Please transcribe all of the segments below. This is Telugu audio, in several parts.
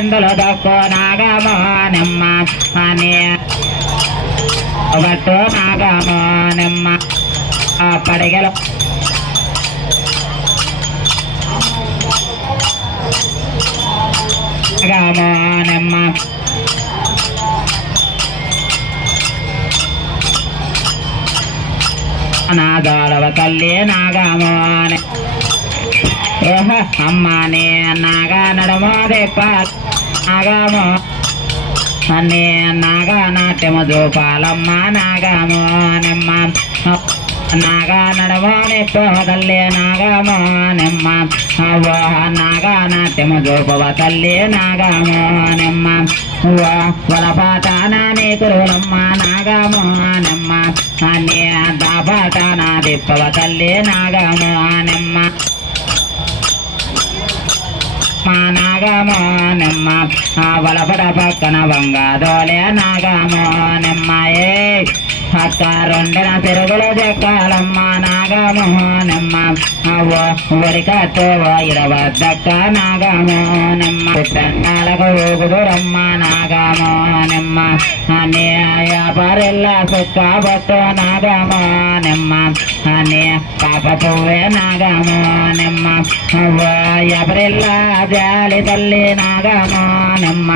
ఎందులో దొక్కు నాగమో నిమ్మ అని బట్టు నాగమో నిమ్మ పడిగలు నాగమో నిమ్మ నాదోడవ తల్లి నాగమో ఏహ అమ్మనే నాగా నడమో దేప నాగమో అన్నీ నాగా నాట్యము జోపాలమ్మ నాగమో నిమ్మ నాగా నడమో నెప్పో తల్లి నాగమో నిమ్మ ఓహ నాగా నాట్యము జోపవ తల్లి నాగమో నిమ్మ వలపాటాన నీకురులమ్మ నాగమో నిమ్మ అన్నీ దాపాటాన దిప్పవ తల్లి నాగమో నిమ్మ నాగమో నిమ్మ వలపడ పక్కన వంగాదోలే నాగమో నిమ్మ ఏ అక్క రెండున తిరుగులు చెక్కాలమ్మ నాగమో నిమ్మ వరికట్టు ఇరవద్దక్క నాగమో నిమ్మ తండాలకు ఊగుదురమ్మ నాగమో నిమ్మ అన్ని వ్యాపారిల్ల సుక్క బొట్టు నాగమో నిమ్మ అన్ని పాప పువ్వే నాగమో నిమ్మ ఎవరిల్ల జాలి తల్లి నాగమో నిమ్మ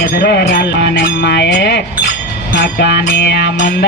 ఎదురు రల్ల నిమ్మయే అక్కని ముంద